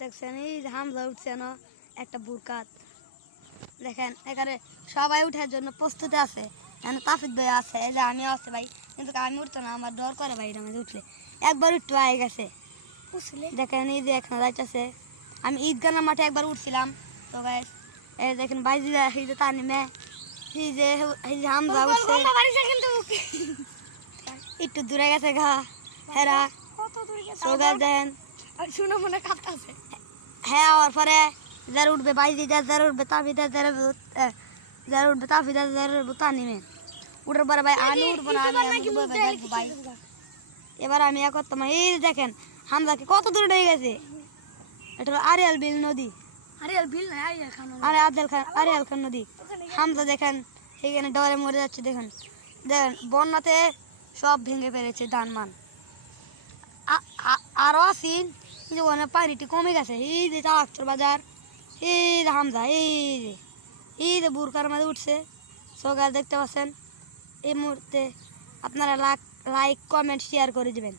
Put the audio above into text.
দেখছেন এই যে হামজা উঠছে না একটা বুরকাত দেখেন এখানে সবাই উঠার জন্য প্রস্তুত আছে। এখানে তাফিদ ভাই আছে, এই যে আমিও আছে ভাই, কিন্তু আমি উঠতো না, আমার ডর করে ভাই, এটা আমাদের উঠলে একবার একটু আগে গেছে দেখেন এই যে এখানে যাইতেছে। আমি ঈদগানের মাঠে একবার উঠছিলাম তো ভাই, এই দেখেন বাইজি এই যে তার নেমে এই যে হামজা উঠছে একটু দূরে গেছে ঘা হেরা দেখেন শুনে মনে কাঁপতাছে। হ্যাঁ আর পরে যারা উঠবে বাইজি যারা উঠবে তাফিদা যারা উঠবে তাফিদা যারা উঠবে তা নেমে উঠার পরে ভাই আমি উঠবো না, আমি ভাই এবার আমি এক করতাম। এই দেখেন হামজাকে কত দূরে হয়ে গেছে, এটা হলো আরিয়াল বিল নদী, আরিয়াল খান নদী। হামজা দেখেন এখানে ডরে মরে যাচ্ছে, দেখেন দেখেন বন্যাতে সব ভেঙে ফেলেছে ধান মান। আরও আসিন কিন্তু ওখানে পানিটি কমে গেছে। এই যে চালাকচর বাজার, এই যে হামজা এই যে বুরকার মাঝে উঠছে সকাল দেখতে পাচ্ছেন। এই মুহূর্তে আপনারা লাইক কমেন্ট শেয়ার করে দেবেন।